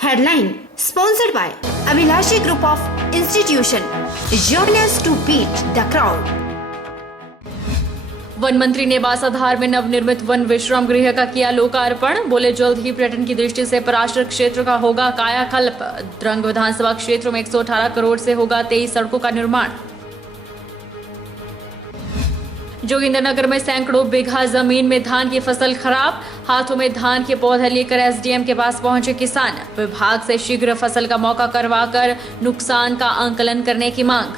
Headline sponsored by Abhilashi Group of Institution. Join us to beat the crowd. One मंत्री ने बासाधार में नवनिर्मित one विश्राम गृह का किया लोकार्पण। बोले जल्द ही पर्यटन की दृष्टि से पराशर क्षेत्र का होगा कायाकल्प। द्रंग विधानसभा क्षेत्र में 118 करोड़ से होगा 23 सड़कों का निर्माण। जोगिंद्रनगर में सैकड़ों बीघा जमीन में धान की फसल खराब। हाथों में धान के पौधे लेकर एसडीएम के पास पहुंचे किसान। विभाग से शीघ्र फसल का मौका करवाकर नुकसान का आंकलन करने की मांग।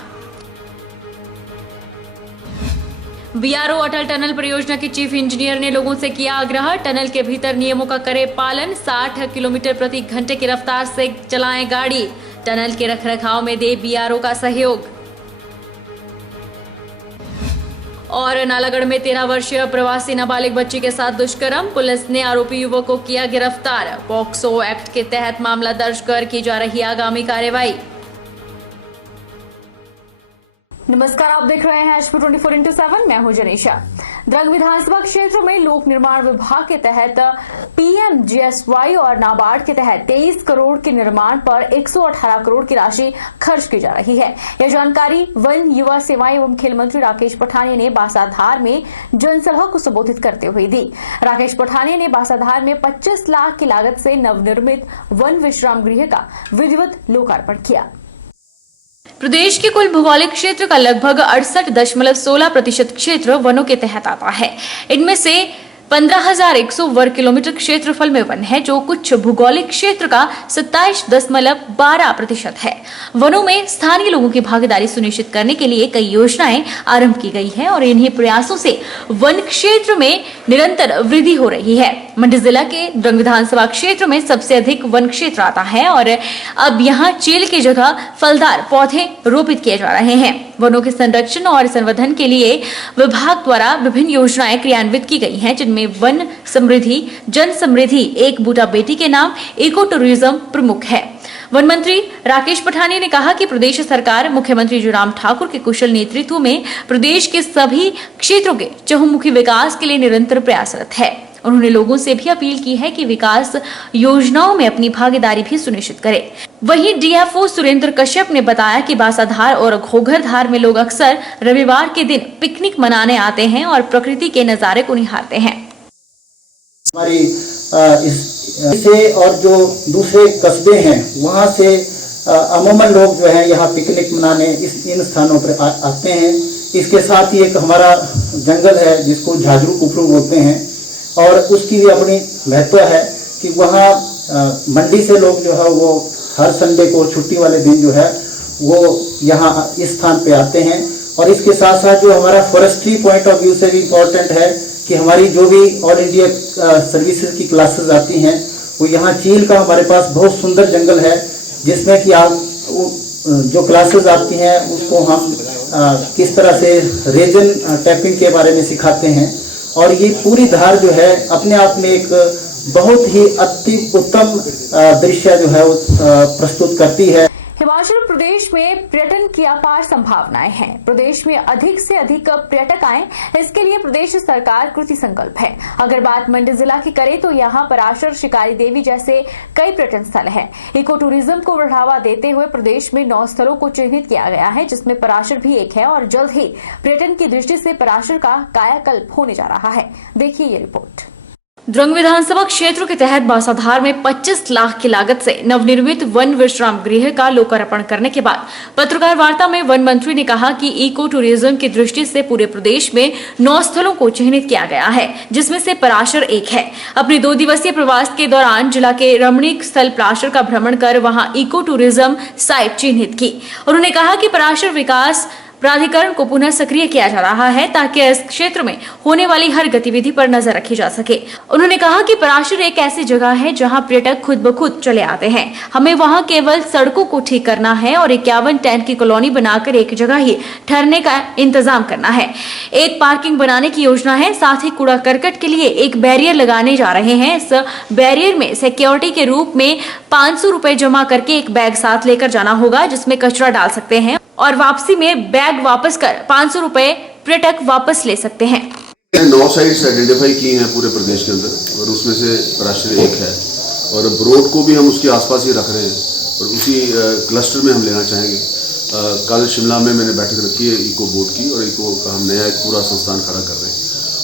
बीआरओ अटल टनल परियोजना के चीफ इंजीनियर ने लोगों से किया आग्रह। टनल के भीतर नियमों का करे पालन। 60 किलोमीटर प्रति घंटे की रफ्तार से चलाएं गाड़ी। टनल के रखरखाव में दे बीआरओ का सहयोग। और नालागढ़ में 13 वर्षीय प्रवासी नाबालिग बच्ची के साथ दुष्कर्म। पुलिस ने आरोपी युवक को किया गिरफ्तार। पॉक्सो एक्ट के तहत मामला दर्ज कर की जा रही आगामी कार्रवाई। नमस्कार, आप देख रहे हैं HP 24x7। मैं हूं जनीशा। द्रंग विधानसभा क्षेत्र में लोक निर्माण विभाग के तहत PMGSY और नाबार्ड के तहत 23 करोड़ के निर्माण पर 118 करोड़ की राशि खर्च की जा रही है। यह जानकारी वन युवा सेवाएं एवं खेल मंत्री राकेश पठानिया ने बासाधार में जनसभा को संबोधित करते हुए दी। राकेश पठानिया ने बासाधार में 25 लाख की लागत से नवनिर्मित वन विश्राम गृह का विधिवत लोकार्पण किया। प्रदेश के कुल भौगोलिक क्षेत्र का लगभग 68.16% क्षेत्र वनों के तहत आता है। इनमें से 15,100 वर्ग किलोमीटर क्षेत्रफल में वन है, जो कुछ भौगोलिक क्षेत्र का 27.12% है। वनों में स्थानीय लोगों की भागीदारी सुनिश्चित करने के लिए कई योजनाएं आरंभ की गई हैं और इन्हीं प्रयासों से वन क्षेत्र में निरंतर वृद्धि हो रही है। मंडी जिला के द्रंग विधानसभा क्षेत्र में सबसे अधिक वन क्षेत्र आता है और अब यहाँ चील की जगह फलदार पौधे रोपित किए जा रहे हैं। वनों के संरक्षण और संवर्धन के लिए विभाग द्वारा विभिन्न योजनाएं क्रियान्वित की गई हैं, जिनमें वन समृद्धि, जन समृद्धि, एक बूटा बेटी के नाम, इको टूरिज्म प्रमुख है। वन मंत्री राकेश पठानिया ने कहा कि प्रदेश सरकार मुख्यमंत्री जयराम ठाकुर के कुशल नेतृत्व में प्रदेश के सभी क्षेत्रों के चहुमुखी विकास के लिए निरंतर प्रयासरत है। उन्होंने लोगों से भी अपील की है कि विकास योजनाओं में अपनी भागीदारी भी सुनिश्चित करें। वहीं डीएफओ सुरेंद्र कश्यप ने बताया कि बासाधार और घोघरधार में लोग अक्सर रविवार के दिन पिकनिक मनाने आते हैं और प्रकृति के नजारे को निहारते हैं। हमारी इससे और जो दूसरे कस्बे हैं वहाँ से अमूमन लोग जो है यहाँ पिकनिक मनाने इन स्थानों पर आते हैं। इसके साथ ही एक हमारा जंगल है जिसको झाजरू कुपरू बोलते हैं और उसकी भी अपनी महत्व है कि वहाँ मंडी से लोग जो है वो हर संडे को छुट्टी वाले दिन जो है वो यहाँ इस स्थान पे आते हैं। और इसके साथ साथ जो हमारा फॉरेस्ट्री पॉइंट ऑफ व्यू से भी इम्पोर्टेंट है कि हमारी जो भी ऑल इंडिया सर्विसेज की क्लासेस आती हैं वो यहाँ चील का हमारे पास बहुत सुंदर जंगल है, जिसमें कि आप जो क्लासेस आती हैं उसको हम किस तरह से रेजन टैपिंग के बारे में सिखाते हैं। और ये पूरी धार जो है अपने आप में एक बहुत ही अति उत्तम दृश्य जो है वो प्रस्तुत करती है। हिमाचल प्रदेश में पर्यटन की अपार संभावनाएं हैं। प्रदेश में अधिक से अधिक पर्यटक आएं, इसके लिए प्रदेश सरकार कृति संकल्प है। अगर बात मंडी जिला की करें तो यहाँ पराशर, शिकारी देवी जैसे कई पर्यटन स्थल हैं। इको टूरिज्म को बढ़ावा देते हुए प्रदेश में 9 स्थलों को चिन्हित किया गया है, जिसमें पराशर भी एक है और जल्द ही पर्यटन की दृष्टि से पराशर का कायाकल्प होने जा रहा है। देखिए ये रिपोर्ट। द्रंग विधानसभा क्षेत्र के तहत बासाधार में 25 लाख की लागत से नवनिर्मित वन विश्राम गृह का लोकार्पण करने के बाद पत्रकार वार्ता में वन मंत्री ने कहा कि इको टूरिज्म की दृष्टि से पूरे प्रदेश में 9 स्थलों को चिन्हित किया गया है, जिसमें से पराशर एक है। अपने 2 दिवसीय प्रवास के दौरान जिला के रमणीक स्थल पराशर का भ्रमण कर वहां इको टूरिज्म साइट चिन्हित की। उन्होंने कहा कि पराशर विकास प्राधिकरण को पुनः सक्रिय किया जा रहा है ताकि इस क्षेत्र में होने वाली हर गतिविधि पर नजर रखी जा सके। उन्होंने कहा कि पराशर एक ऐसी जगह है जहां पर्यटक खुद ब खुद चले आते हैं। हमें वहां केवल सड़कों को ठीक करना है और 51 टेंट की कॉलोनी बनाकर एक जगह ही ठहरने का इंतजाम करना है। एक पार्किंग बनाने की योजना है, साथ ही कूड़ा करकट के लिए एक बैरियर लगाने जा रहे हैं। इस बैरियर में सिक्योरिटी के रूप में 500 रुपए जमा करके एक बैग साथ लेकर जाना होगा, जिसमें कचरा डाल सकते हैं और वापसी में बैग वापस कर 500 रुपए पर्यटक वापस ले सकते हैं। 9 साइट्स आइडेंटिफाई की हैं पूरे प्रदेश के अंदर और उसमें से पराशर एक है। और रोड को भी हम उसके आसपास ही रख रहे हैं और उसी क्लस्टर में हम लेना चाहेंगे। कल शिमला में मैंने बैठक रखी है इको बोर्ड की और इको का हम नया एक पूरा संस्थान खड़ा कर रहे हैं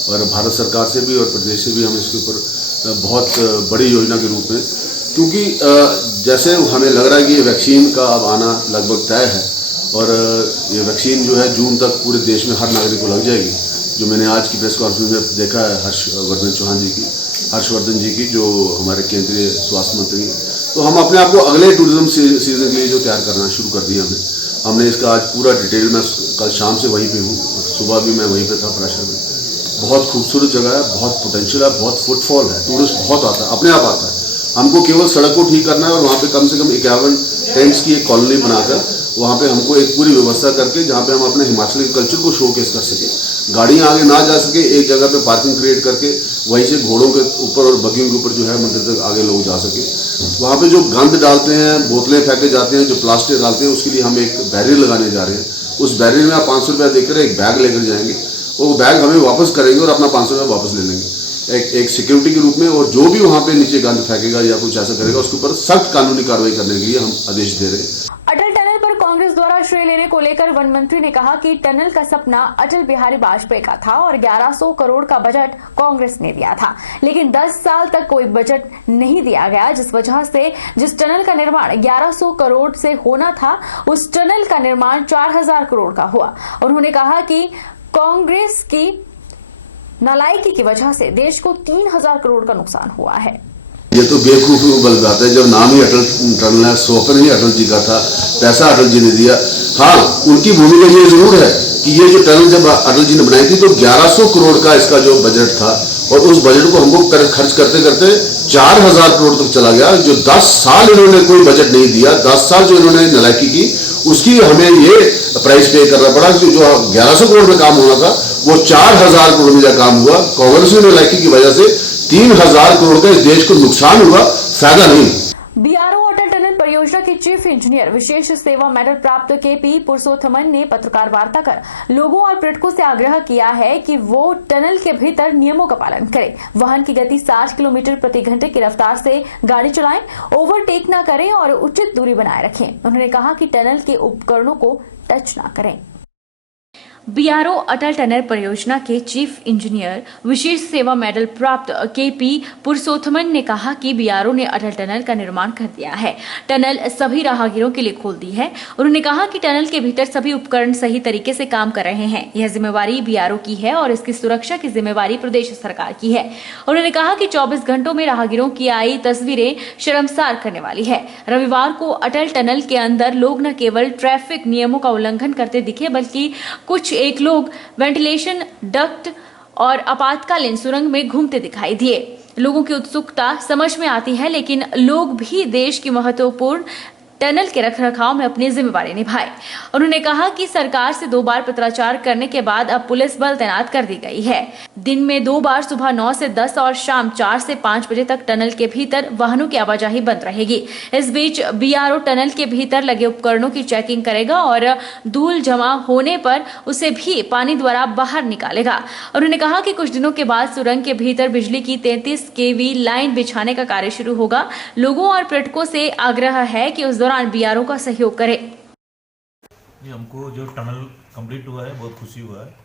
और भारत सरकार से भी और प्रदेश से भी हम इसके ऊपर बहुत बड़ी योजना के रूप में, क्योंकि जैसे हमें लग रहा है कि ये वैक्सीन का अब आना लगभग तय है और ये वैक्सीन जो है जून तक पूरे देश में हर नागरिक को लग जाएगी, जो मैंने आज की प्रेस कॉन्फ्रेंस में देखा है हर्षवर्धन जी की जो हमारे केंद्रीय स्वास्थ्य मंत्री हैं। तो हम अपने आप को अगले टूरिज्म सीजन के लिए जो तैयार करना शुरू कर दिया हमने इसका आज पूरा डिटेल में कल शाम से वहीं पे हूँ, सुबह भी मैं वहीं पे था प्रेशर में। बहुत खूबसूरत जगह है, बहुत पोटेंशियल है, बहुत फुटफॉल है, टूरिस्ट बहुत आता है, अपने आप आता है। हमको केवल सड़क को ठीक करना है और वहाँ पे कम से कम 51 टेंट्स की एक कॉलोनी बनाकर वहाँ पे हमको एक पूरी व्यवस्था करके जहाँ पे हम अपने हिमाचली कल्चर को शोकेस कर सके, गाड़ियाँ आगे ना जा सके, एक जगह पे पार्किंग क्रिएट करके वहीं से घोड़ों के ऊपर और बगियों के ऊपर जो है मंदिर तक आगे लोग जा सके। वहाँ पे जो गंद डालते हैं, बोतलें फेंके जाते हैं, जो प्लास्टिक डालते हैं, उसके लिए हम एक बैरियर लगाने जा रहे हैं। उस बैरियर में आप 500 रुपया देकर एक बैग लेकर जाएंगे, वो बैग हमें वापस करेंगे और अपना 500 रुपया वापस ले लेंगे एक सिक्योरिटी के रूप में। और जो भी वहाँ पे नीचे गंद फेंकेगा या कुछ ऐसा करेगा उसके ऊपर सख्त कानूनी कार्रवाई करने के लिए हम आदेश दे रहे हैं। अटल टनल पर कांग्रेस द्वारा श्रेय लेने को लेकर वन मंत्री ने कहा कि टनल का सपना अटल बिहारी वाजपेयी का था और 1100 करोड़ का बजट कांग्रेस ने दिया था, लेकिन 10 साल तक कोई बजट नहीं दिया गया, जिस वजह से जिस टनल का निर्माण 1100 करोड़ से होना था उस टनल का निर्माण 4000 करोड़ का हुआ। उन्होंने कहा कि कांग्रेस की नालायकी की वजह से देश को 3000 करोड़ का नुकसान हुआ है। ये तो बेवकूफी को बल जाता है, जब नाम ही अटल टनल है, स्वप्न ही अटल जी का था, पैसा अटल जी ने दिया। हाँ, उनकी भूमिका ये जरूर है कि ये जो टनल जब अटल जी ने बनाई थी तो 1100 करोड़ का इसका जो बजट था और उस बजट को हमको खर्च करते करते 4000 करोड़ तक चला गया। जो 10 साल इन्होंने कोई बजट नहीं दिया, 10 साल जो इन्होंने नालायकी की, उसकी हमें ये प्राइस पे करना पड़ा कि जो 1100 करोड़ में काम होना था वो 4000 करोड़ में काम हुआ। कांग्रेस की नालायकी की वजह से 3000 करोड़ का इस देश को नुकसान हुआ, फायदा नहीं। बीआरओ अटल टनल परियोजना के चीफ इंजीनियर विशेष सेवा मेडल प्राप्त केपी पुरुषोत्तमन ने पत्रकार वार्ता कर लोगों और पर्यटकों से आग्रह किया है कि वो टनल के भीतर नियमों का पालन करें, वाहन की गति 60 किलोमीटर प्रति घंटे की रफ्तार से गाड़ी चलाएं, ओवरटेक न करें और उचित दूरी बनाए रखें। उन्होंने कहा कि टनल के उपकरणों को टच न करें। बीआरओ अटल टनल परियोजना के चीफ इंजीनियर विशेष सेवा मेडल प्राप्त केपी पुरुषोत्तमन ने कहा कि बीआरओ ने अटल टनल का निर्माण कर दिया है, टनल सभी राहगीरों के लिए खोल दी है। उन्होंने कहा कि टनल के भीतर सभी उपकरण सही तरीके से काम कर रहे हैं, यह जिम्मेवारी बीआरओ की है और इसकी सुरक्षा की जिम्मेवारी प्रदेश सरकार की है। उन्होंने कहा कि 24 घंटों में राहगीरों की आई तस्वीरें शर्मसार करने वाली है। रविवार को अटल टनल के अंदर लोग न केवल ट्रैफिक नियमों का उल्लंघन करते दिखे बल्कि कुछ एक लोग वेंटिलेशन डक्ट और आपातकालीन सुरंग में घूमते दिखाई दिए। लोगों की उत्सुकता समझ में आती है, लेकिन लोग भी देश की महत्वपूर्ण टनल के रखरखाव में अपनी जिम्मेवारी निभाए। उन्होंने कहा कि सरकार से 2 बार पत्राचार करने के बाद अब पुलिस बल तैनात कर दी गई है। दिन में 2 बार सुबह 9 से 10 और शाम 4 से 5 बजे तक टनल के भीतर वाहनों की आवाजाही बंद रहेगी। इस बीच बीआरओ टनल के भीतर लगे उपकरणों की चेकिंग करेगा और धूल जमा होने पर उसे भी पानी द्वारा बाहर निकालेगा। उन्होंने कहा कि कुछ दिनों के बाद सुरंग के भीतर बिजली की 33 kV लाइन बिछाने का कार्य शुरू होगा। लोगों और पर्यटकों से आग्रह है कि उस बीआरओ का सहयोग करे। हमको जो टनल कंप्लीट हुआ है बहुत खुशी हुआ है,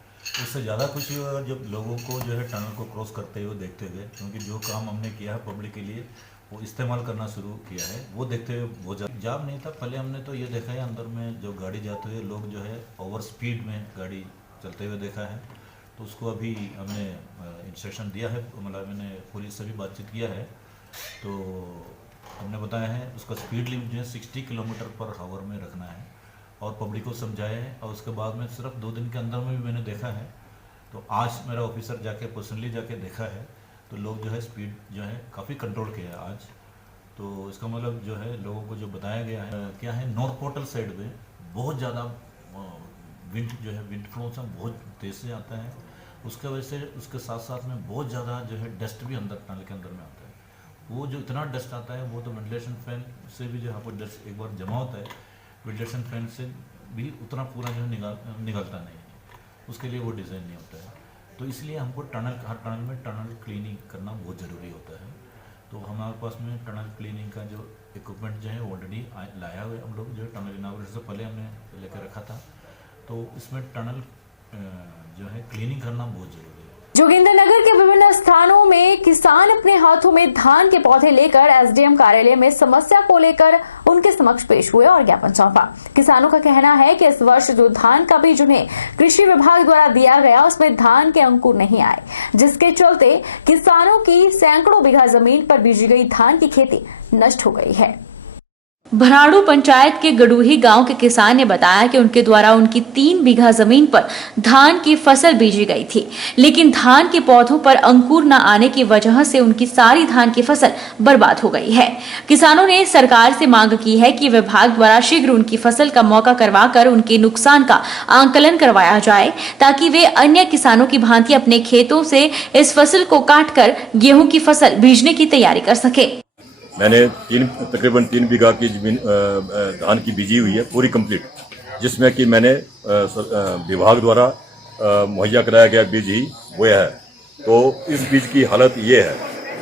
उससे ज़्यादा खुशी हुआ जब लोगों को जो है टनल को क्रॉस करते हुए देखते हुए, क्योंकि जो काम हमने किया है पब्लिक के लिए वो इस्तेमाल करना शुरू किया है, वो देखते हुए बहुत ज़्यादा जाम नहीं था। पहले हमने तो ये देखा है अंदर में जो गाड़ी जाते हुए लोग जो है ओवर स्पीड में गाड़ी चलते हुए देखा है, तो उसको अभी हमने इंस्ट्रक्शन दिया है, मतलब मैंने पुलिस से भी बातचीत किया है, तो हमने बताया है उसका स्पीड लिमिट जो है 60 किलोमीटर पर आवर में रखना है और पब्लिक को समझाया है। और उसके बाद में सिर्फ 2 दिन के अंदर में भी मैंने देखा है, तो आज मेरा ऑफिसर जाके पर्सनली जाके देखा है, तो लोग जो है स्पीड जो है काफ़ी कंट्रोल किया है आज। तो इसका मतलब जो है लोगों को जो बताया गया है क्या है, नॉर्थ पोर्टल साइड में बहुत ज़्यादा विंड जो है विंड फ्लो बहुत तेज़ से आता है, उसके वजह से उसके साथ साथ में बहुत ज़्यादा जो है डस्ट भी अंदर टनल के अंदर में आता है। वो जो इतना डस्ट आता है वो तो वेंटिलेशन फैन से भी जो यहाँ पर डस्ट एक बार जमा होता है, वेंटिलेशन फैन से भी उतना पूरा जो निकलता नहीं है, उसके लिए वो डिज़ाइन नहीं होता है। तो इसलिए हमको हर टनल में टनल क्लीनिंग करना बहुत ज़रूरी होता है। तो हमारे पास में टनल क्लीनिंग का जो इक्विपमेंट जो है ऑलरेडी लाया हुआ है। हम लोग जो टनल इनाग्रेशन से पहले हमने लेकर रखा था, तो इसमें टनल जो है क्लीनिंग करना बहुत जरूरी है। जोगिंद्रनगर के विभिन्न स्थानों में किसान अपने हाथों में धान के पौधे लेकर एसडीएम कार्यालय में समस्या को लेकर उनके समक्ष पेश हुए और ज्ञापन सौंपा। किसानों का कहना है कि इस वर्ष जो धान का बीज उन्हें कृषि विभाग द्वारा दिया गया उसमें धान के अंकुर नहीं आए, जिसके चलते किसानों की सैकड़ों बीघा जमीन पर बीजी गई धान की खेती नष्ट हो गई है। भराड़ू पंचायत के गडूही गांव के किसान ने बताया कि उनके द्वारा उनकी 3 बीघा जमीन पर धान की फसल बीजी गई थी, लेकिन धान के पौधों पर अंकुर न आने की वजह से उनकी सारी धान की फसल बर्बाद हो गई है। किसानों ने सरकार से मांग की है कि विभाग द्वारा शीघ्र उनकी फसल का मौका करवाकर उनके नुकसान का आंकलन करवाया जाए, ताकि वे अन्य किसानों की भांति अपने खेतों से इस फसल को काटकर गेहूं की फसल बीजने की तैयारी कर सके। मैंने तकरीबन 3 बीघा की जमीन धान की बीजी हुई है पूरी कंप्लीट, जिसमें कि मैंने विभाग द्वारा मुहैया कराया गया बीज ही बोया है। तो इस बीज की हालत ये है,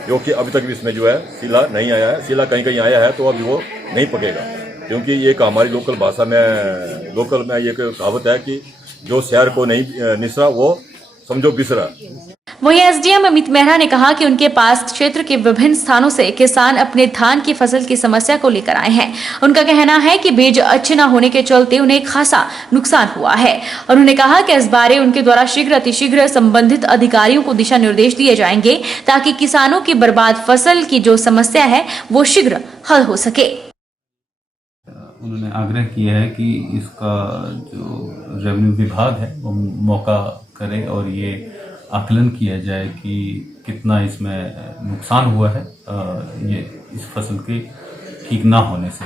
जो कि अभी तक इसमें जो है सीला नहीं आया है। सीला कहीं कहीं आया है तो अभी वो नहीं पकेगा, क्योंकि ये एक हमारी लोकल भाषा में ये कहावत है कि जो शहर को नहीं निसरा वो समझो बिसरा। वहीं एसडीएम अमित मेहरा ने कहा कि उनके पास क्षेत्र के विभिन्न स्थानों से किसान अपने धान की फसल की समस्या को लेकर आए हैं। उनका कहना है कि बीज अच्छे न होने के चलते उन्हें खासा नुकसान हुआ है और उन्होंने कहा कि इस बारे उनके द्वारा शीघ्र अतिशीघ्र संबंधित अधिकारियों को दिशा निर्देश दिए जाएंगे, ताकि किसानों की बर्बाद फसल की जो समस्या है वो शीघ्र हल हो सके। उन्होंने आग्रह किया है कि इसका जो रेवेन्यू विभाग है वो मौका करे और ये आकलन किया जाए कि कितना इसमें नुकसान हुआ है ये इस फसल के ठीक ना होने से।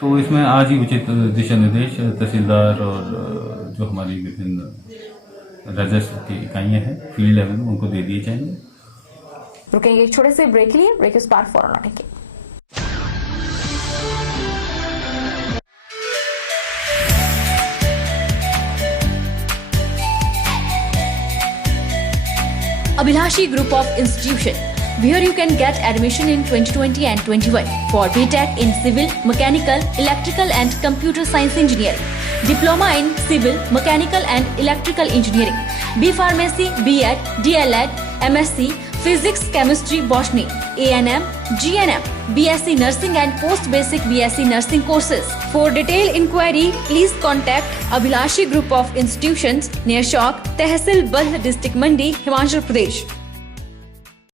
तो इसमें आज ही उचित दिशा निर्देश तहसीलदार और जो हमारी विभिन्न राजस्व की इकाइयाँ हैं फील्ड लेवल में उनको दे दिए जाएंगे। रुकेंगे एक छोटे से ब्रेक के लिए, ब्रेक उस पार फौरन लौटेंगे। Abhilashi Group of Institution, where you can get admission in 2020 and 21 for BTech in Civil, Mechanical, Electrical and Computer Science Engineering, Diploma in Civil, Mechanical and Electrical Engineering, B Pharmacy, B.Ed, D.Led, MSc, Physics, Chemistry, Botany, A&M, GNM, BSc Nursing and Post Basic BSc Nursing courses. For detailed inquiry, please contact Abhilashi Group of Institutions near Chowk, Tehsil Baldh, District Mandi, Himachal Pradesh.